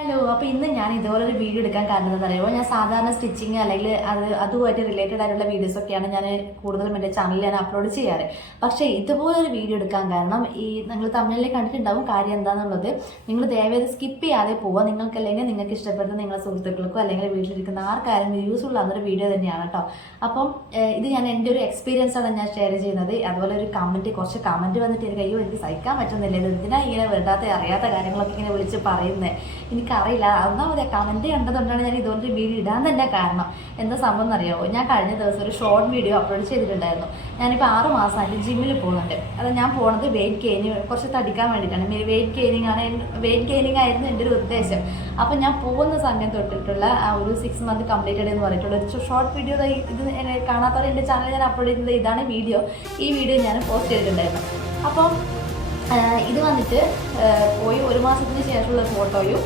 Hello അപ്പോൾ ഇന്ന് ഞാൻ ഇതുപോലെ ഒരു വീഡിയോ എടുക്കാൻ കാരണം എന്ന് പറയുമ്പോൾ ഞാൻ സാധാരണ സ്റ്റിച്ചിങ് അല്ലെങ്കിൽ അത് അതുമായിട്ട് റിലേറ്റഡ് ആയിട്ടുള്ള വീഡിയോസ് ഒക്കെയാണ് ഞാൻ കൂടുതലും എന്റെ ചാനലിൽ ഞാൻ അപ്ലോഡ് ചെയ്യാറ്. പക്ഷേ ഇതുപോലൊരു വീഡിയോ എടുക്കാൻ കാരണം ഈ നിങ്ങൾ തമിഴിൽ കണ്ടിട്ടുണ്ടാവും കാര്യം എന്താണെന്നുള്ളത് നിങ്ങൾ ദയവേത് സ്കിപ്പ് ചെയ്യാതെ പോവുക. നിങ്ങൾക്ക് അല്ലെങ്കിൽ നിങ്ങൾക്ക് ഇഷ്ടപ്പെടുന്ന നിങ്ങളുടെ സുഹൃത്തുക്കൾക്കോ അല്ലെങ്കിൽ വീട്ടിലിരിക്കുന്ന ആർക്കാരും യൂസ്ഫുൾ ആകുന്നൊരു വീഡിയോ തന്നെയാണ് കേട്ടോ. അപ്പം ഇത് ഞാൻ എന്റെ ഒരു എക്സ്പീരിയൻസ് ആണ് ഞാൻ ഷെയർ ചെയ്യുന്നത്. അതുപോലെ ഒരു കമന്റ് കുറച്ച് കമന്റ് വന്നിട്ട് എനിക്ക് അയ്യോ എനിക്ക് സഹിക്കാൻ പറ്റുന്നില്ല. ഇതിനാ ഇങ്ങനെ വേണ്ടാത്ത അറിയാത്ത കാര്യങ്ങളൊക്കെ ഇങ്ങനെ വിളിച്ച് പറയുന്നത് എനിക്കറിയില്ല. ഒന്നാമത് കമന്റ് കണ്ടതുകൊണ്ടാണ് ഞാൻ ഇതുപോലൊരു വീഡിയോ ഇടാൻ തന്നെ കാരണം. എന്താ സംഭവം എന്നറിയാമോ ഞാൻ കഴിഞ്ഞ ദിവസം ഒരു ഷോർട്ട് വീഡിയോ അപ്ലോഡ് ചെയ്തിട്ടുണ്ടായിരുന്നു. ഞാനിപ്പോൾ ആറ് മാസമായിട്ട് ജിമ്മിൽ പോകുന്നുണ്ട്. അത് ഞാൻ പോണത് വെയിറ്റ് ഗെയിനിങ് കുറച്ച് തടിക്കാൻ വേണ്ടിയിട്ടാണ്. വെയിറ്റ് ഗെയിനിങ് ആണ് വെയിറ്റ് ഗെയിനിങ് ആയിരുന്നു എന്റെ ഒരു ഉദ്ദേശം. അപ്പം ഞാൻ പോകുന്ന സമയം തൊട്ടിട്ടുള്ള ഒരു സിക്സ് മന്ത് കംപ്ലീറ്റഡ് എന്ന് പറഞ്ഞിട്ടുള്ള ഒരു ഷോർട്ട് വീഡിയോ ഇത് കാണാത്തവർ എന്റെ ചാനൽ ഞാൻ അപ്ലോഡ് ചെയ്യുന്നത് ഇതാണ് വീഡിയോ ഈ വീഡിയോ ഞാൻ പോസ്റ്റ് ചെയ്തിട്ടുണ്ടായിരുന്നു. അപ്പം ഇത് വന്നിട്ട് പോയി ഒരു മാസത്തിന് ശേഷമുള്ള ഫോട്ടോയും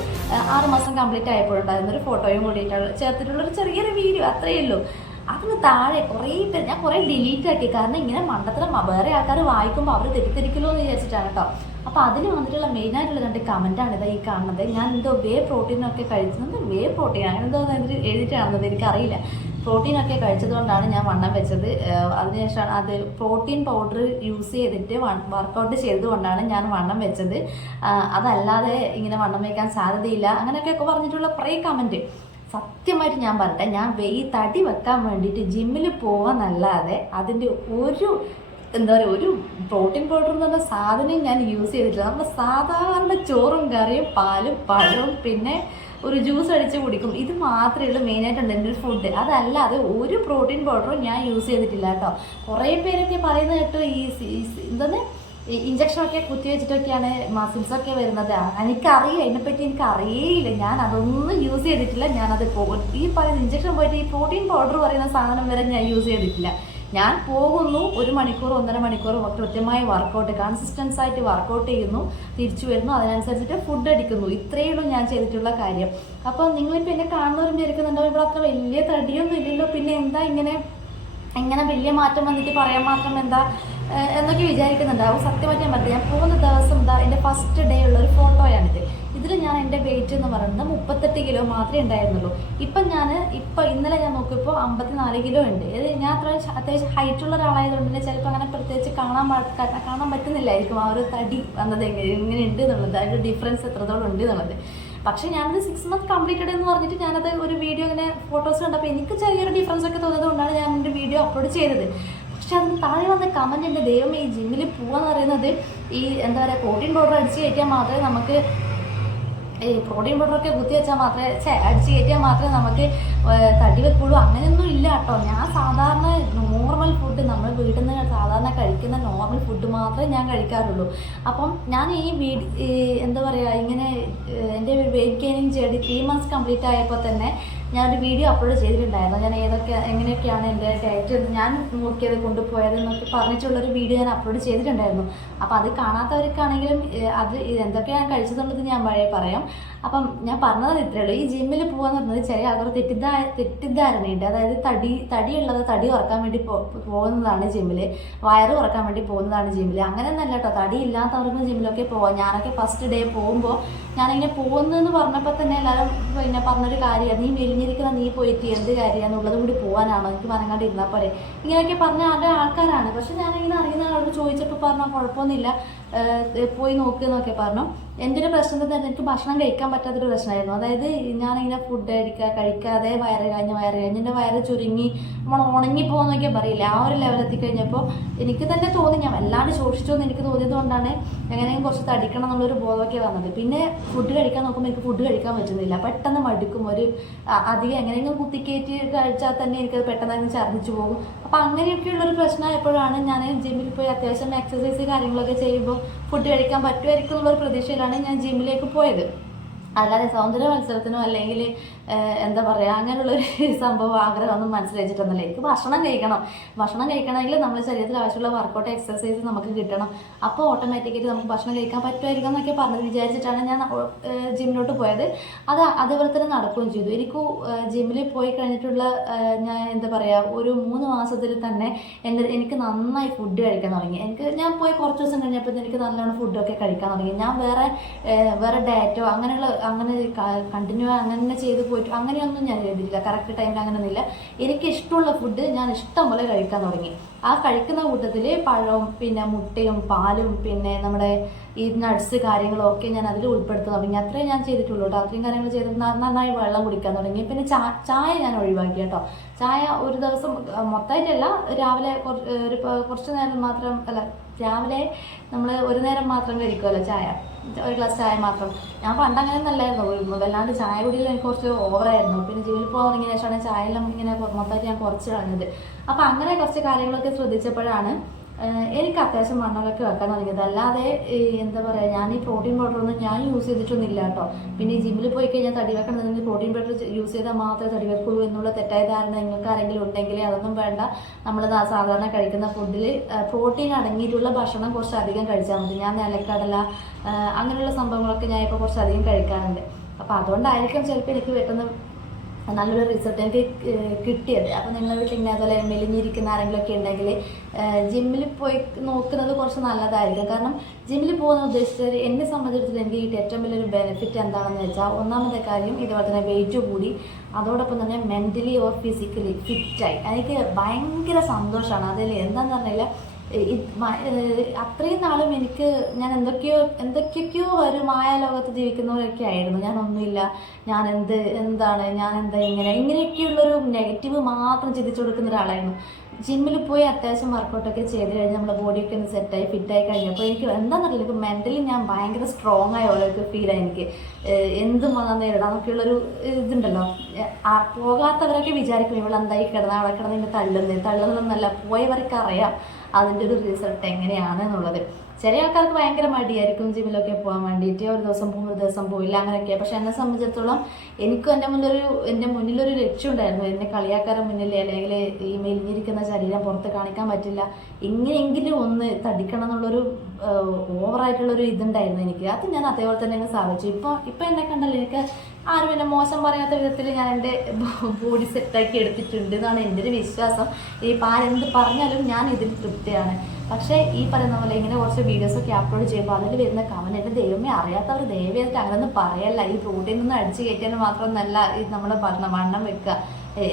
ആറ് മാസം കംപ്ലീറ്റ് ആയപ്പോഴുണ്ടായിരുന്ന ഒരു ഫോട്ടോയും കൂടിയിട്ടുള്ള ചേർത്തിട്ടുള്ളൊരു ചെറിയൊരു വീഡിയോ അത്രയേ ഉള്ളൂ. അതിന് താഴെ കുറേ പേര് ഞാൻ കുറേ ഡിലീറ്റ് ആക്കി കാരണം ഇങ്ങനെ മണ്ടത്തരം വേറെ ആൾക്കാർ വായിക്കുമ്പോൾ അവർ തെറ്റിദ്ധരിക്കലോ എന്ന് വിചാരിച്ചിട്ടാണ് കേട്ടോ. അപ്പോൾ അതിൽ വന്നിട്ടുള്ള മെയിനായിട്ടുള്ള രണ്ട് കമന്റാണ് ഇതാ ഈ കാണുന്നത്. ഞാൻ എന്തോ വേ പ്രോട്ടീനൊക്കെ കഴിച്ചത് വേ പ്രോട്ടീൻ അങ്ങനെ എന്തോ എഴുതിയിട്ടാണെന്നത് എനിക്കറിയില്ല. പ്രോട്ടീനൊക്കെ കഴിച്ചതുകൊണ്ടാണ് ഞാൻ വണ്ണം വെച്ചത്. അതിനുശേഷമാണ് അത് പ്രോട്ടീൻ പൗഡർ യൂസ് ചെയ്തിട്ട് വർക്കൗട്ട് ചെയ്തുകൊണ്ടാണ് ഞാൻ വണ്ണം വെച്ചത്. അതല്ലാതെ ഇങ്ങനെ വണ്ണം വയ്ക്കാൻ സാധ്യതയില്ല. അങ്ങനെയൊക്കെ പറഞ്ഞിട്ടുള്ള കുറേ കമന്റ് സത്യമായിട്ട് ഞാൻ പറയട്ടെ ഞാൻ വെയി തടി വെക്കാൻ വേണ്ടിയിട്ട് ജിമ്മിൽ പോവാന്നല്ലാതെ അതിന്റെ ഒരു എന്താ പറയുക ഒരു പ്രോട്ടീൻ പൗഡർ എന്ന് പറഞ്ഞ സാധനം ഞാൻ യൂസ് ചെയ്തിട്ടില്ല. നമ്മുടെ സാധാരണ ചോറും കറിയും പാലും പഴവും പിന്നെ ഒരു ജ്യൂസ് അടിച്ച് കുടിക്കും. ഇത് മാത്രമേ ഉള്ളൂ മെയിനായിട്ടുണ്ട് എന്റെ ഫുഡ് അതല്ലാതെ ഒരു പ്രോട്ടീൻ പൗഡറും ഞാൻ യൂസ് ചെയ്തിട്ടില്ല കേട്ടോ. കുറേ പേരൊക്കെ പറയുന്നത് കേട്ടോ ഈ എന്താണ്? ഇഞ്ചക്ഷനൊക്കെ കുത്തി വെച്ചിട്ടൊക്കെയാണ് മസിൽസ് ഒക്കെ വരുന്നത്. എനിക്കറിയാം അതിനെപ്പറ്റി എനിക്ക് അറിയില്ല ഞാൻ അതൊന്നും യൂസ് ചെയ്തിട്ടില്ല. ഞാനത് ഈ പറയുന്ന ഇഞ്ചക്ഷൻ പോയിട്ട് ഈ പ്രോട്ടീൻ പൗഡർ പറയുന്ന സാധനം വരെ ഞാൻ യൂസ് ചെയ്തിട്ടില്ല. ഞാൻ പോകുന്നു ഒരു മണിക്കൂർ ഒന്നര മണിക്കൂർ കൃത്യമായി വർക്കൗട്ട് കൺസിസ്റ്റൻസ് ആയിട്ട് വർക്കൗട്ട് ചെയ്യുന്നു തിരിച്ചു വരുന്നു അതിനനുസരിച്ചിട്ട് ഫുഡ് അടിക്കുന്നു. ഇത്രയേ ഉള്ളൂ ഞാൻ ചെയ്തിട്ടുള്ള കാര്യം. അപ്പോൾ നിങ്ങളിപ്പോൾ എന്നെ കാണുന്നവരും വിചാരിക്കുന്നുണ്ടോ? ഇവിടെ അത്ര വലിയ തടിയൊന്നും ഇല്ലല്ലോ. പിന്നെ എന്താ ഇങ്ങനെ എങ്ങനെ വലിയ മാറ്റം വന്നിട്ട് പറയാൻ മാത്രം എന്താ? എന്നൊക്കെ വിചാരിക്കുന്നുണ്ടാവും സത്യമായിട്ട് ഞാൻ പറഞ്ഞു ഞാൻ പോകുന്ന ദിവസം എന്താ എന്റെ ഫസ്റ്റ് ഡേ ഉള്ള ഒരു ഫോട്ടോയാണിത് ഇതിൽ ഞാൻ എന്റെ വെയിറ്റ് എന്ന് പറയുന്നത് മുപ്പത്തെട്ട് കിലോ മാത്രമേ ഉണ്ടായിരുന്നുള്ളൂ. ഇപ്പം ഞാൻ ഇപ്പം ഇന്നലെ ഞാൻ നോക്കിയപ്പോൾ അമ്പത്തിനാല് കിലോ ഉണ്ട്. ഇത് ഞാൻ അത്ര അത്യാവശ്യം ഹൈറ്റ് ഉള്ള ഒരാളായതുകൊണ്ട് തന്നെ ചിലപ്പോൾ അങ്ങനെ പ്രത്യേകിച്ച് കാണാൻ കാണാൻ പറ്റുന്നില്ലായിരിക്കും ആ ഒരു തടി വന്നത് എങ്ങനെ ഉണ്ട് എന്നുള്ളത് അതിന്റെ ഡിഫറൻസ് എത്രത്തോളം ഉണ്ട് എന്നുള്ളത്. പക്ഷെ ഞാനത് സിക്സ് മന്ത് കംപ്ലീറ്റഡ് എന്ന് പറഞ്ഞിട്ട് ഞാനത് ഒരു വീഡിയോ ഇങ്ങനെ ഫോട്ടോസ് കണ്ടപ്പോൾ എനിക്ക് ചെറിയൊരു ഡിഫറൻസ് ഒക്കെ തോന്നിയത് കൊണ്ടാണ് ഞാൻ എന്റെ വീഡിയോ അപ്ലോഡ് ചെയ്തത്. പക്ഷെ അതിന് താഴെ വന്ന കമന്റ് എന്റെ ദൈവം ഈ ജിമ്മിൽ പോവാന്ന് പറയുന്നത് ഈ എന്താ പറയുക പ്രോട്ടീൻ പൗഡർ അടിച്ച് കയറ്റിയാൽ മാത്രമേ നമുക്ക് ഈ പ്രോട്ടീൻ പൗഡറൊക്കെ കുത്തി വെച്ചാൽ മാത്രമേ ചേ അടിച്ച് കയറ്റിയാൽ മാത്രമേ നമുക്ക് തടി വെക്കുള്ളൂ. അങ്ങനെയൊന്നും ഇല്ല കേട്ടോ. ഞാൻ സാധാരണ നോർമൽ ഫുഡ് നമ്മൾ വീട്ടിൽ നിന്ന് സാധാരണ കഴിക്കുന്ന നോർമൽ ഫുഡ് മാത്രമേ ഞാൻ കഴിക്കാറുള്ളൂ. അപ്പം ഞാൻ ഈ വീട് എന്താ പറയുക ഇങ്ങനെ എന്റെ വെയിറ്റ് ഗെയിനിങ് ചെയ്ത് ത്രീ മന്ത്സ് കംപ്ലീറ്റ് ആയപ്പോൾ തന്നെ ഞാനൊരു വീഡിയോ അപ്ലോഡ് ചെയ്തിട്ടുണ്ടായിരുന്നു. ഞാൻ ഏതൊക്കെ എങ്ങനെയൊക്കെയാണ് എന്റെ ഡയറ്റ് ഞാൻ നോക്കിയത് കൊണ്ടുപോയത് എന്നൊക്കെ പറഞ്ഞിട്ടുള്ളൊരു വീഡിയോ ഞാൻ അപ്ലോഡ് ചെയ്തിട്ടുണ്ടായിരുന്നു. അപ്പോൾ അത് കാണാത്തവർക്കാണെങ്കിലും അത് എന്തൊക്കെ ഞാൻ കഴിച്ചതെന്നുള്ളത് ഞാൻ വഴി പറയാം. അപ്പം ഞാൻ പറഞ്ഞത് ഇത്രയേ ഉള്ളൂ. ഈ ജിമ്മിൽ പോകാന്ന് പറഞ്ഞത് ചെറിയ ആൾക്കാർ തെറ്റിദ്ധാ തെറ്റിദ്ധാരണയുണ്ട്. അതായത് തടി തടിയുള്ളത് തടി ഉറക്കാൻ വേണ്ടി പോകുന്നതാണ് ജിമ്മിൽ വയറ് ഉറക്കാൻ വേണ്ടി പോകുന്നതാണ് ജിമ്മിൽ അങ്ങനെയൊന്നല്ല കേട്ടോ തടി ഇല്ലാത്തവർക്കും ജിമ്മിലൊക്കെ പോകാം ഞാനൊക്കെ ഫസ്റ്റ് ഡേ പോകുമ്പോൾ ഞാനിങ്ങനെ പോകുന്നതെന്ന് പറഞ്ഞപ്പോൾ തന്നെ എല്ലാവരും പിന്നെ പറഞ്ഞൊരു കാര്യമാണ് നീ മെലിഞ്ഞിരിക്കുന്ന നീ പോയിട്ട് എന്ത് കാര്യമാണെന്നുള്ളതും കൂടി പോകാനാണോ എനിക്ക് മനങ്ങാണ്ട് ഇരുന്നാൽ പോലെ ഇങ്ങനെയൊക്കെ പറഞ്ഞ ആരുടെ ആൾക്കാരാണ്. പക്ഷെ ഞാനിങ്ങനെ അറിയുന്ന ആളോട് ചോദിച്ചപ്പോൾ പറഞ്ഞാൽ കുഴപ്പമൊന്നുമില്ല. പോയി നോക്ക് എന്നൊക്കെ പറഞ്ഞു. എന്റെ ഒരു പ്രശ്നം എന്താ എനിക്ക് ഭക്ഷണം കഴിക്കാൻ പറ്റാത്തൊരു പ്രശ്നമായിരുന്നു. അതായത് ഞാനിങ്ങനെ ഫുഡ് കഴിക്കുക കഴിക്കാതെ വയറ് കഴിഞ്ഞ് വയറ് കഴിഞ്ഞ് എന്റെ വയറ് ചുരുങ്ങി നമ്മൾ ഉണങ്ങി പോകുന്നൊക്കെ പറയില്ല ആ ഒരു ലെവലെത്തി കഴിഞ്ഞപ്പോൾ എനിക്ക് തന്നെ തോന്നി ഞാൻ വല്ലാണ്ട് ശോഷിച്ചു എന്ന് എനിക്ക് തോന്നിയത് കൊണ്ടാണ് എങ്ങനെയും കുറച്ച് തടിക്കണം എന്നുള്ളൊരു ബോധമൊക്കെ വന്നത്. പിന്നെ ഫുഡ് കഴിക്കാൻ നോക്കുമ്പോൾ എനിക്ക് ഫുഡ് കഴിക്കാൻ പറ്റുന്നില്ല. പെട്ടെന്ന് മടുക്കും. ഒരു അധികം എങ്ങനെയെങ്കിലും കുത്തിക്കയറ്റി കഴിച്ചാൽ തന്നെ എനിക്ക് പെട്ടെന്ന് അങ്ങ് ഛർദ്ദിച്ചു പോകും. അപ്പോൾ അങ്ങനെയൊക്കെയുള്ളൊരു പ്രശ്നമായപ്പോഴാണ് ഞാൻ ജിമ്മിൽ പോയി അത്യാവശ്യം എക്സസൈസ് കാര്യങ്ങളൊക്കെ ചെയ്യുമ്പോൾ ഫുഡ് കഴിക്കാൻ പറ്റുമായിരിക്കും എന്നുള്ളൊരു പ്രതീക്ഷയിലാണ് ഞാൻ ജിമ്മിലേക്ക് പോയത്. അല്ലാതെ സൗന്ദര്യ മത്സരത്തിനോ അല്ലെങ്കിൽ എന്താ പറയുക അങ്ങനെയുള്ളൊരു സംഭവം ആഗ്രഹമൊന്നും മനസ്സിൽ വെച്ചിട്ടൊന്നുമില്ല എനിക്ക് ഭക്ഷണം കഴിക്കണം. ഭക്ഷണം കഴിക്കണമെങ്കിൽ നമ്മുടെ ശരീരത്തിൽ ആവശ്യമുള്ള വർക്കൗട്ട് എക്സസൈസ് നമുക്ക് കിട്ടണം. അപ്പോൾ ഓട്ടോമാറ്റിക്കായിട്ട് നമുക്ക് ഭക്ഷണം കഴിക്കാൻ പറ്റുമായിരിക്കും എന്നൊക്കെ പറഞ്ഞത് വിചാരിച്ചിട്ടാണ് ഞാൻ ജിമ്മിലോട്ട് പോയത്. അത് അതേപോലെ തന്നെ നടക്കുകയും ചെയ്തു. എനിക്ക് ജിമ്മിൽ പോയി കഴിഞ്ഞിട്ടുള്ള ഞാൻ എന്താ പറയുക ഒരു മൂന്ന് മാസത്തിൽ തന്നെ എന്റെ എനിക്ക് നന്നായി ഫുഡ് കഴിക്കാൻ തുടങ്ങി. എനിക്ക് ഞാൻ പോയി കുറച്ച് ദിവസം കഴിഞ്ഞപ്പോൾ എനിക്ക് നല്ലോണം ഫുഡൊക്കെ കഴിക്കാൻ തുടങ്ങി. ഞാൻ വേറെ വേറെ ഡയറ്റോ അങ്ങനെയുള്ള അങ്ങനെ കണ്ടിന്യൂ അങ്ങനെ ചെയ്ത് പോയിട്ട് അങ്ങനെയൊന്നും ഞാൻ എഴുതിയില്ല കറക്റ്റ് ടൈമിൽ അങ്ങനെയൊന്നുമില്ല എനിക്ക് ഇഷ്ടമുള്ള ഫുഡ് ഞാൻ ഇഷ്ടം പോലെ കഴിക്കാൻ തുടങ്ങി. ആ കഴിക്കുന്ന കൂട്ടത്തിൽ പഴവും പിന്നെ മുട്ടയും പാലും പിന്നെ നമ്മുടെ ഈ നട്സ് കാര്യങ്ങളും ഒക്കെ ഞാൻ അതിൽ ഉൾപ്പെടുത്താൻ തുടങ്ങി അത്രേ ഞാൻ ചെയ്തിട്ടുള്ളൂ കേട്ടോ. അത്രയും കാര്യങ്ങൾ ചെയ്ത് നന്നായി വെള്ളം കുടിക്കാൻ തുടങ്ങി. പിന്നെ ചായ ഞാൻ ഒഴിവാക്കി കേട്ടോ. ചായ ഒരു ദിവസം മൊത്തമായിട്ടല്ല രാവിലെ കുറച്ച് ഒരു കുറച്ച് നേരം മാത്രം അല്ല രാവിലെ നമ്മൾ ഒരു നേരം മാത്രം കഴിക്കുമല്ലോ ചായ? ഒരു ഗ്ലാസ് ചായ മാത്രം. ഞാൻ പണ്ട് അങ്ങനെ നല്ലായിരുന്നു വല്ലാണ്ട് ചായ കുടിയിൽ എനിക്ക് കുറച്ച് ഓവറായിരുന്നു പിന്നെ ജിമ്മിൽ പോകാൻ തുടങ്ങിയ ശേഷമാണ് ചായ എല്ലാം ഇങ്ങനെ മൊത്തമായിട്ട് ഞാൻ കുറച്ച് കളഞ്ഞത്. അപ്പം അങ്ങനെ കുറച്ച് കാര്യങ്ങളൊക്കെ ശ്രദ്ധിച്ചപ്പോഴാണ് എനിക്ക് അത്യാവശ്യം മണ്ണൊക്കെ വെക്കാൻ തുടങ്ങിയത്. അല്ലാതെ എന്താ പറയുക ഞാൻ ഈ പ്രോട്ടീൻ പൗഡർ ഒന്നും ഞാൻ യൂസ് ചെയ്തിട്ടൊന്നുമില്ല കേട്ടോ. പിന്നെ ജിമ്മിൽ പോയി കഴിഞ്ഞാൽ തടി വെക്കണമെന്നുണ്ടെങ്കിൽ പ്രോട്ടീൻ പൗഡർ യൂസ് ചെയ്താൽ മാത്രമേ തടി വെക്കുള്ളൂ എന്നുള്ള തെറ്റായ ധാരണ നിങ്ങൾക്ക് ആരെങ്കിലും ഉണ്ടെങ്കിൽ അതൊന്നും വേണ്ട. നമ്മൾ സാധാരണ കഴിക്കുന്ന ഫുഡിൽ പ്രോട്ടീൻ അടങ്ങിയിട്ടുള്ള ഭക്ഷണം കുറച്ചധികം കഴിച്ചാൽ മതി. ഞാൻ നിലക്കടല അങ്ങനെയുള്ള സംഭവങ്ങളൊക്കെ ഞാൻ ഇപ്പോൾ കുറച്ചധികം കഴിക്കാറുണ്ട്. അപ്പോൾ അതുകൊണ്ടായിരിക്കും ചിലപ്പോൾ എനിക്ക് പെട്ടെന്ന് നല്ലൊരു റിസൾട്ട് എനിക്ക് കിട്ടിയത്. അപ്പോൾ നിങ്ങളുടെ വീട്ടിൽ ഇങ്ങനെ അതുപോലെ മെലിഞ്ഞിരിക്കുന്ന ആരെങ്കിലും ഒക്കെ ഉണ്ടെങ്കിൽ ജിമ്മിൽ പോയി നോക്കുന്നത് കുറച്ച് നല്ലതായിരിക്കും. കാരണം ജിമ്മിൽ പോകുന്ന ഉദ്ദേശിച്ചത് എന്നെ സംബന്ധിച്ചിടത്തോളം എനിക്ക് കിട്ടിയ ഏറ്റവും വലിയൊരു ബെനിഫിറ്റ് എന്താണെന്ന് വെച്ചാൽ ഒന്നാമത്തെ കാര്യം ഇതുപോലെ തന്നെ വെയിറ്റ് കൂടി. അതോടൊപ്പം തന്നെ മെന്റലി ഓർ ഫിസിക്കലി ഫിറ്റായി എനിക്ക് ഭയങ്കര സന്തോഷമാണ്. അതിൽ എന്താണെന്ന് പറഞ്ഞാൽ അത്രയും നാളും എനിക്ക് ഞാൻ എന്തൊക്കെയോ എന്തൊക്കെയൊക്കെയോ ഒരു മായ ലോകത്ത് ജീവിക്കുന്നവരൊക്കെ ആയിരുന്നു. ഞാൻ ഒന്നുമില്ല. ഞാൻ എന്ത് എന്താണ് ഞാൻ എന്താ ഇങ്ങനെ ഇങ്ങനെയൊക്കെയുള്ളൊരു നെഗറ്റീവ് മാത്രം ചിന്തിച്ചു കൊടുക്കുന്ന ഒരാളായിരുന്നു. ജിമ്മിൽ പോയി അത്യാവശ്യം വർക്കൗട്ടൊക്കെ ചെയ്ത് കഴിഞ്ഞ് നമ്മുടെ ബോഡിയൊക്കെ ഒന്ന് സെറ്റായി ഫിറ്റായി കഴിഞ്ഞപ്പോൾ എനിക്ക് എന്താണെന്നറിയില്ല എനിക്ക് മെന്റലി ഞാൻ ഭയങ്കര സ്ട്രോങ് ആയ ഫീൽ ഫീലായി എനിക്ക്. എന്തും വന്നാൽ നേരിടാം എന്നൊക്കെയുള്ളൊരു ഇതുണ്ടല്ലോ പോകാത്തവരൊക്കെ വിചാരിക്കും ഇവളെന്തായി കിടന്ന് അവിടെ കിടന്ന് ഇങ്ങനെ തള്ളുന്നേ തള്ളുന്നതെന്നല്ല പോയവർക്ക് അറിയാം. അതിന്റെ ഒരു റിസൾട്ട് എങ്ങനെയാണ് എന്നുള്ളത് ചില ആൾക്കാർക്ക് ഭയങ്കര മടിയായിരിക്കും ജിമ്മിലൊക്കെ പോകാൻ വേണ്ടിയിട്ട്. ഒരു ദിവസം പോകും ഒരു ദിവസം പോയില്ല അങ്ങനെയൊക്കെ. പക്ഷെ എന്നെ സംബന്ധിച്ചിടത്തോളം എനിക്കും എന്റെ മുന്നിലൊരു എന്റെ മുന്നിലൊരു ലക്ഷ്യം ഉണ്ടായിരുന്നു എന്നെ കളിയാക്കാരുടെ മുന്നിൽ അല്ലെങ്കിൽ ഈ മെലിഞ്ഞിരിക്കുന്ന ശരീരം പുറത്ത് കാണിക്കാൻ പറ്റില്ല. എങ്ങനെയെങ്കിലും ഒന്ന് തടിക്കണം എന്നുള്ളൊരു ഓവറായിട്ടുള്ളൊരു ഇതുണ്ടായിരുന്നു എനിക്ക്. അത് ഞാൻ അതേപോലെ തന്നെ സാധിച്ചു. ഇപ്പോൾ ഇപ്പോൾ എന്നെ കണ്ടല്ലോ എനിക്ക് ആരും എന്നെ മോശം പറയാത്ത വിധത്തിൽ ഞാൻ എന്റെ ബോഡി സെറ്റാക്കി എടുത്തിട്ടുണ്ട് എന്നാണ് എന്റെ ഒരു വിശ്വാസം. ഈ പാരെന്ത് പറഞ്ഞാലും ഞാൻ ഇതിൽ തൃപ്തിയാണ്. പക്ഷേ ഈ പറയുന്ന പോലെ ഇങ്ങനെ കുറച്ച് വീഡിയോസൊക്കെ അപ്ലോഡ് ചെയ്യുമ്പോൾ അതിൽ വരുന്ന കമന്റ് എന്റെ ദൈവമേ അറിയാത്തവർ ദൈവമായിട്ട് അങ്ങനൊന്നും പറയല്ല. ഈ പ്രോട്ടീൻ ഒന്നും അടിച്ച് കയറ്റാൻ മാത്രമൊന്നല്ല ഈ നമ്മൾ പറഞ്ഞ വണ്ണം വെക്കുക.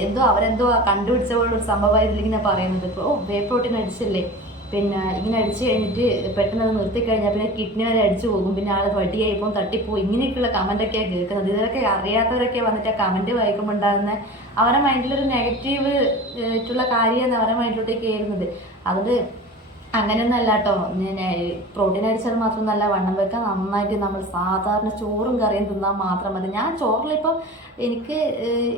എന്തോ അവരെന്തോ കണ്ടുപിടിച്ച പോലുള്ള ഒരു സംഭവമായി ഇങ്ങനെ പറയുന്നത്. ഇപ്പോൾ ഓ വേ പ്രോട്ടീൻ അടിച്ചില്ലേ? പിന്നെ ഇങ്ങനെ അടിച്ചു കഴിഞ്ഞിട്ട് പെട്ടെന്ന് അത് നിർത്തി കഴിഞ്ഞാൽ പിന്നെ കിഡ്നി വരെ അടിച്ചു പോകും. പിന്നെ ആൾ വടിയായി പോകും തട്ടിപ്പോവും ഇങ്ങനെയൊക്കെയുള്ള കമന്റൊക്കെയാണ് കേൾക്കുന്നത്. ഇതൊക്കെ അറിയാത്തവരൊക്കെ വന്നിട്ട് ആ കമന്റ് വായിക്കുമ്പോൾ ഉണ്ടാകുന്ന അവരുടെ മൈൻഡിലൊരു നെഗറ്റീവ് ആയിട്ടുള്ള കാര്യമാണ് അവരുടെ മൈൻഡിലോട്ടേക്ക് കയറുന്നത് അതുകൊണ്ട് അങ്ങനെയൊന്നും അല്ല കേട്ടോ പ്രോട്ടീൻ അടിച്ചാൽ മാത്രമൊന്നല്ല വണ്ണം വെക്കാൻ നന്നായിട്ട് നമ്മൾ സാധാരണ ചോറും കറിയും തിന്നാൽ മാത്രം മതി. ഞാൻ ചോറിലിപ്പം എനിക്ക്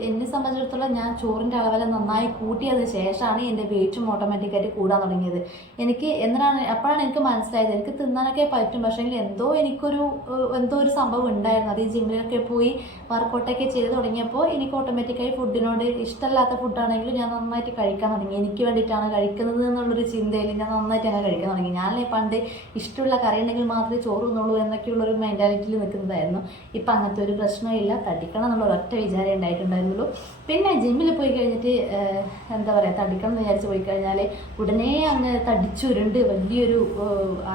എന്നെ സംബന്ധിച്ചിടത്തോളം ഞാൻ ചോറിന്റെ അളവെല്ലാം നന്നായി കൂട്ടിയതിന് ശേഷമാണ് എന്റെ വെയിറ്റും ഓട്ടോമാറ്റിക്കായിട്ട് കൂടാൻ തുടങ്ങിയത്. എനിക്ക് എന്തിനാണ് അപ്പോഴാണ് എനിക്ക് മനസ്സിലായത്. എനിക്ക് തിന്നാനൊക്കെ പറ്റും പക്ഷേ എന്തോ എനിക്കൊരു എന്തോ ഒരു സംഭവം ഉണ്ടായിരുന്നു. അത് ഈ ജിമ്മിലൊക്കെ പോയി വർക്കൗട്ടൊക്കെ ചെയ്ത് തുടങ്ങിയപ്പോൾ എനിക്ക് ഓട്ടോമാറ്റിക്കായി ഫുഡിനോട് ഇഷ്ടമല്ലാത്ത ഫുഡാണെങ്കിലും ഞാൻ നന്നായിട്ട് കഴിക്കാൻ തുടങ്ങി. എനിക്ക് വേണ്ടിയിട്ടാണ് കഴിക്കുന്നത് എന്നുള്ളൊരു ചിന്തയിൽ ഞാൻ നന്നായിട്ട് അങ്ങനെ കഴിക്കാൻ തുടങ്ങി. ഞാൻ പണ്ട് ഇഷ്ടമുള്ള കറി ഉണ്ടെങ്കിൽ മാത്രമേ ചോറ് തിന്നുള്ളൂ എന്നൊക്കെയുള്ളൊരു മെന്റാലിറ്റിയിൽ നിൽക്കുന്നതായിരുന്നു. ഇപ്പം അങ്ങനത്തെ ഒരു പ്രശ്നമില്ല. തടിക്കണം എന്നുള്ള ഒരൊറ്റ വിചാരം ഉണ്ടായിട്ടുണ്ടായിരുന്നുള്ളൂ. പിന്നെ ജിമ്മിൽ പോയി കഴിഞ്ഞിട്ട് എന്താ പറയുക തടിക്കണം എന്ന് വിചാരിച്ച് പോയി കഴിഞ്ഞാൽ ഉടനെ അങ്ങ് തടിച്ചുരുണ്ട് വലിയൊരു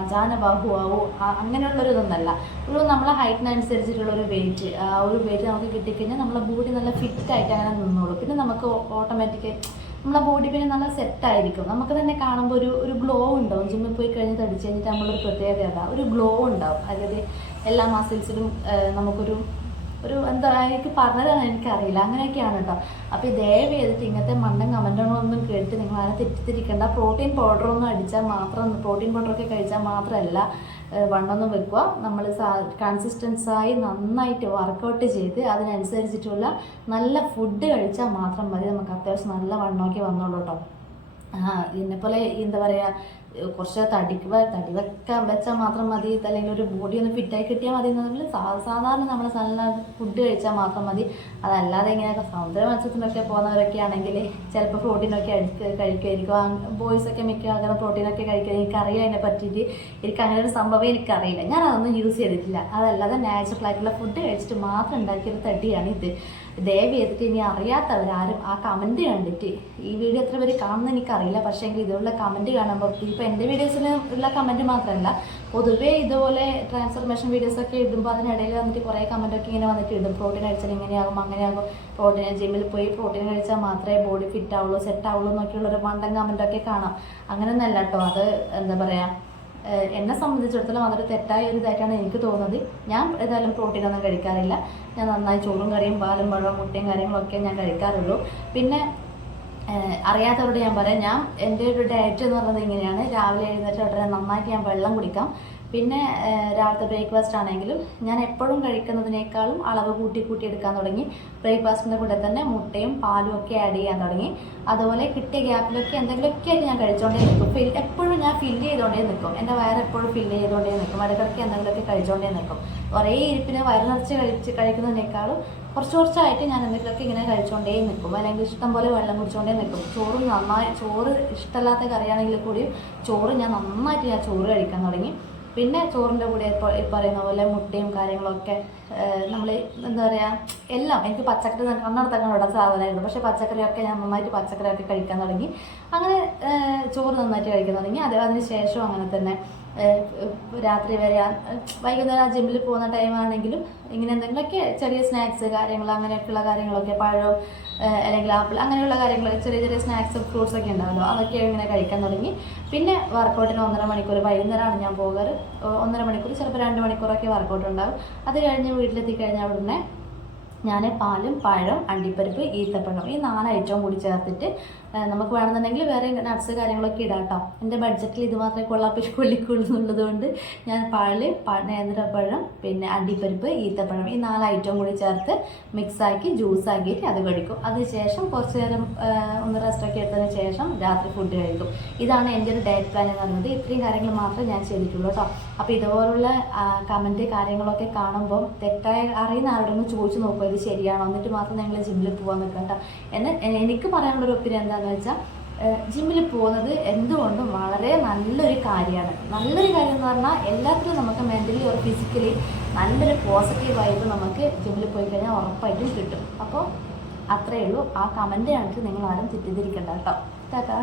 അജാനബാഹുവാവോ അങ്ങനെയുള്ളൊരു ഇതൊന്നല്ല. ഒരു നമ്മളെ ഹൈറ്റിനനുസരിച്ചിട്ടുള്ള ഒരു വെയിറ്റ് ആ ഒരു വെയിറ്റ് നമുക്ക് കിട്ടിക്കഴിഞ്ഞാൽ നമ്മളെ ബോഡി നല്ല ഫിറ്റ് ആയിട്ട് അങ്ങനെ നിന്നോളൂ. പിന്നെ നമുക്ക് ഓട്ടോമാറ്റിക്കായി നമ്മളെ ബോഡി പിന്നെ നല്ല സെറ്റായിരിക്കും നമുക്ക് തന്നെ കാണുമ്പോൾ ഒരു ഒരു ഗ്ലോ ജിമ്മിൽ പോയി കഴിഞ്ഞ് തടിച്ച് കഴിഞ്ഞിട്ട് നമ്മളൊരു പ്രത്യേകത അതാ ഒരു ഗ്ലോ ഉണ്ടാവും. അതായത് എല്ലാ മസിൽസിലും നമുക്കൊരു ഒരു എന്താ എനിക്ക് പറഞ്ഞതാണ് എനിക്കറിയില്ല. അങ്ങനെയൊക്കെയാണ് കേട്ടോ അപ്പോൾ ദയവ് ചെയ്തിട്ട് ഇങ്ങനത്തെ മണ്ടൻ കമന്റുകളൊന്നും കേട്ട് നിങ്ങൾ ആരെ തെറ്റിദ്ധരിക്കേണ്ട. പ്രോട്ടീൻ പൗഡറൊന്നും അടിച്ചാൽ മാത്രം പ്രോട്ടീൻ പൗഡറൊക്കെ കഴിച്ചാൽ മാത്രമല്ല വണ്ണൊന്നും വെക്കുക. നമ്മൾ കൺസിസ്റ്റൻസായി നന്നായിട്ട് വർക്കൗട്ട് ചെയ്ത് അതിനനുസരിച്ചിട്ടുള്ള നല്ല ഫുഡ് കഴിച്ചാൽ മാത്രം മതി. നമുക്ക് അത്യാവശ്യം നല്ല വണ്ണമൊക്കെ വന്നോളൂ കേട്ടോ ആ എന്നെപ്പോലെ എന്താ പറയുക കുറച്ച് തടിക്കുക തടി വെക്കാൻ വെച്ചാൽ മാത്രം മതി അല്ലെങ്കിൽ ഒരു ബോഡി ഒന്ന് ഫിറ്റായി കിട്ടിയാൽ മതി എന്നുണ്ടെങ്കിൽ സാധാരണ നമ്മൾ നല്ല ഫുഡ് കഴിച്ചാൽ മാത്രം മതി. അതല്ലാതെ ഇങ്ങനെയൊക്കെ സൗന്ദര്യ മത്സ്യത്തിനൊക്കെ പോകുന്നവരൊക്കെ ആണെങ്കിൽ ചിലപ്പോൾ പ്രോട്ടീനൊക്കെ അടിച്ച് കഴിക്കുമായിരിക്കും ബോയ്സ് ഒക്കെ മിക്ക ആൾക്കാരും പ്രോട്ടീനൊക്കെ കഴിക്കുക എനിക്കറിയാം അതിനെ പറ്റിയിട്ട്. എനിക്ക് അങ്ങനെ ഒരു സംഭവം എനിക്കറിയില്ല. ഞാൻ അതൊന്നും യൂസ് ചെയ്തിട്ടില്ല. അതല്ലാതെ നാച്ചുറൽ ആയിട്ടുള്ള ഫുഡ് കഴിച്ചിട്ട് മാത്രം ഉണ്ടാക്കിയൊരു തടിയാണ് ഇത് ദയവ് ചെയ്തിട്ട് ഇനി അറിയാത്തവരാരും ആ കമന്റ് കണ്ടിട്ട് ഈ വീഡിയോ എത്ര പേര് കാണുന്ന എനിക്കറിയില്ല. പക്ഷേ എങ്കിൽ ഇതുള്ള കമന്റ് കാണുമ്പോൾ ഇപ്പോൾ എന്റെ വീഡിയോസിന് ഉള്ള കമന്റ് മാത്രമല്ല പൊതുവേ ഇതുപോലെ ട്രാൻസ്ഫർമേഷൻ വീഡിയോസ് ഒക്കെ ഇടുമ്പോൾ അതിനിടയിൽ വന്നിട്ട് കുറേ കമന്റൊക്കെ ഇങ്ങനെ വന്നിട്ട് ഇടും. പ്രോട്ടീൻ കഴിച്ചാൽ ഇങ്ങനെയാകും അങ്ങനെയാകും. പ്രോട്ടീൻ ജിമ്മിൽ പോയി പ്രോട്ടീൻ കഴിച്ചാൽ മാത്രമേ ബോഡി ഫിറ്റ് ആവുള്ളൂ സെറ്റ് ആവുള്ളൂ എന്നൊക്കെയുള്ളൊരു മണ്ടൻ കമന്റൊക്കെ കാണാം. അങ്ങനെയൊന്നല്ല കേട്ടോ അത് എന്താ പറയുക എന്നെ സംബന്ധിച്ചിടത്തോളം അതൊരു തെറ്റായ ഒരു ഇതായിട്ടാണ് എനിക്ക് തോന്നുന്നത്. ഞാൻ ഏതായാലും പ്രോട്ടീൻ ഒന്നും കഴിക്കാറില്ല. ഞാൻ നന്നായി ചോറും കറിയും പാലും പഴവും മുട്ടയും കാര്യങ്ങളൊക്കെ ഞാൻ കഴിക്കാറുള്ളൂ. പിന്നെ അറിയാത്തവരോട് ഞാൻ പറയാം ഞാൻ എന്റെ ഒരു ഡയറ്റ് എന്ന് പറയുന്നത് ഇങ്ങനെയാണ്. രാവിലെ എഴുന്നേറ്റ് ഉടനെ നന്നായിട്ട് ഞാൻ വെള്ളം കുടിക്കാം. പിന്നെ രാവിലത്തെ ബ്രേക്ക്ഫാസ്റ്റ് ആണെങ്കിലും ഞാൻ എപ്പോഴും കഴിക്കുന്നതിനേക്കാളും അളവ് കൂട്ടി കൂട്ടി എടുക്കാൻ തുടങ്ങി. ബ്രേക്ക്ഫാസ്റ്റിന്റെ കൂടെ തന്നെ മുട്ടയും പാലും ഒക്കെ ആഡ് ചെയ്യാൻ തുടങ്ങി. അതുപോലെ കിട്ടിയ ഗ്യാപ്പിലൊക്കെ എന്തെങ്കിലുമൊക്കെ ആയിട്ട് ഞാൻ കഴിച്ചുകൊണ്ടേ നിൽക്കും. ഫിൽ എപ്പോഴും ഞാൻ ഫില്ല് ചെയ്തുകൊണ്ടേ നിൽക്കും. എന്റെ വയറ് എപ്പോഴും ഫില്ല് ചെയ്തുകൊണ്ടേ നിൽക്കും. ഇടയ്ക്കിടയ്ക്ക് എന്തെങ്കിലുമൊക്കെ കഴിച്ചുകൊണ്ടേ നിൽക്കും. ഒരേ ഇരിപ്പിന് വയറ് നിറച്ച് കഴിച്ച് കഴിക്കുന്നതിനേക്കാളും കുറച്ച് കുറച്ചായിട്ട് ഞാൻ എന്തെങ്കിലുമൊക്കെ ഇങ്ങനെ കഴിച്ചുകൊണ്ടേ നിൽക്കും. അല്ലെങ്കിൽ ഇഷ്ടം പോലെ വെള്ളം കുടിച്ചുകൊണ്ടേ നിൽക്കും. ചോറ് നന്നായി ചോറ് ഇഷ്ടമല്ലാത്ത കറിയാണെങ്കിൽ കൂടിയും ചോറ് ഞാൻ നന്നായിട്ട് ഞാൻ ചോറ് കഴിക്കാൻ തുടങ്ങി. പിന്നെ ചോറിന്റെ കൂടെ ഇപ്പോൾ പറയുന്ന പോലെ മുട്ടയും കാര്യങ്ങളൊക്കെ നമ്മൾ എന്താ പറയുക എല്ലാം എനിക്ക് പച്ചക്കറി കണ്ണെടുത്തൊക്കെ ഇവിടെ സാധനമായിരുന്നു. പക്ഷേ പച്ചക്കറിയൊക്കെ ഞാൻ നന്നായിട്ട് പച്ചക്കറിയൊക്കെ കഴിക്കാൻ തുടങ്ങി. അങ്ങനെ ചോറ് നന്നായിട്ട് കഴിക്കാൻ തുടങ്ങി. അത് അതിന് ശേഷം അങ്ങനെ തന്നെ രാത്രി വരെ വൈകുന്നേരം ആ ജിമ്മിൽ പോകുന്ന ടൈമാണെങ്കിലും ഇങ്ങനെ എന്തെങ്കിലുമൊക്കെ ചെറിയ സ്നാക്സ് കാര്യങ്ങൾ അങ്ങനെയൊക്കെയുള്ള കാര്യങ്ങളൊക്കെ പഴം അല്ലെങ്കിൽ ആപ്പിൾ അങ്ങനെയുള്ള കാര്യങ്ങൾ ചെറിയ ചെറിയ സ്നാക്സ് ഫ്രൂട്ട്സ് ഒക്കെ ഉണ്ടാവുമല്ലോ അതൊക്കെ ഇങ്ങനെ കഴിക്കാൻ തുടങ്ങി. പിന്നെ വർക്കൗട്ടിന് ഒന്നര മണിക്കൂർ വൈകുന്നേരമാണ് ഞാൻ പോകാറ്. ഒന്നര മണിക്കൂർ ചിലപ്പോൾ രണ്ട് മണിക്കൂറൊക്കെ വർക്കൗട്ട് ഉണ്ടാവും. അത് കഴിഞ്ഞ് വീട്ടിലെത്തി കഴിഞ്ഞാൽ ഉടനെ ഞാൻ പാലും പഴം അണ്ടിപ്പരിപ്പ് ഈത്തപ്പഴം ഈ നാല് ഐറ്റവും കൂടി ചേർത്തിട്ട് നമുക്ക് വേണമെന്നുണ്ടെങ്കിൽ വേറെ നട്ട്സ് കാര്യങ്ങളൊക്കെ ഇടാം കേട്ടോ എന്റെ ബഡ്ജറ്റിൽ ഇത് മാത്രമേ കൊള്ളാപ്പിച്ച് കൊള്ളിക്കൊള്ളുന്നുള്ളത് കൊണ്ട് ഞാൻ പാൽ നേന്ത്രപ്പഴം പിന്നെ അണ്ടിപ്പരിപ്പ് ഈത്തപ്പഴം ഈ നാല് ഐറ്റവും കൂടി ചേർത്ത് മിക്സാക്കി ജ്യൂസാക്കിയിട്ട് അത് കഴിക്കും. അതിനുശേഷം കുറച്ച് നേരം ഒന്ന് റെസ്റ്റൊക്കെ എടുത്തതിന് ശേഷം രാത്രി ഫുഡ് കഴിക്കും. ഇതാണ് എന്റെ ഒരു ഡയറ്റ് പ്ലാൻ എന്ന് പറയുന്നത്. ഇത്രയും കാര്യങ്ങൾ മാത്രമേ ഞാൻ ചെയ്തിട്ടുള്ളൂ കേട്ടോ. അപ്പോൾ ഇതുപോലുള്ള കമന്റ് കാര്യങ്ങളൊക്കെ കാണുമ്പോൾ തെറ്റായ അറിയുന്ന ആരോടൊന്ന് ചോദിച്ചു നോക്കുക ഇത് ശരിയാണോ? എന്നിട്ട് മാത്രം നിങ്ങൾ ജിമ്മിൽ പോകാൻ നിൽക്കുക കേട്ടോ. എന്നാൽ എനിക്ക് പറയാനുള്ള ഒരു ഒപ്പീനിയൻ എന്താണെന്ന് വെച്ചാൽ ജിമ്മിൽ പോകുന്നത് എന്തുകൊണ്ടും വളരെ നല്ലൊരു കാര്യമാണ്. നല്ലൊരു കാര്യം എന്ന് പറഞ്ഞാൽ എല്ലാത്തിലും നമുക്ക് മെന്റലി ഓർ ഫിസിക്കലി നല്ലൊരു പോസിറ്റീവ് വൈബ് നമുക്ക് ജിമ്മിൽ പോയി കഴിഞ്ഞാൽ ഉറപ്പായിട്ടും കിട്ടും. അപ്പോൾ അത്രയേ ഉള്ളൂ. ആ കമന്റ് കണ്ടിട്ട് നിങ്ങൾ ആരും തെറ്റിദ്ധരിക്കണ്ട കേട്ടോ. ടാറ്റാ.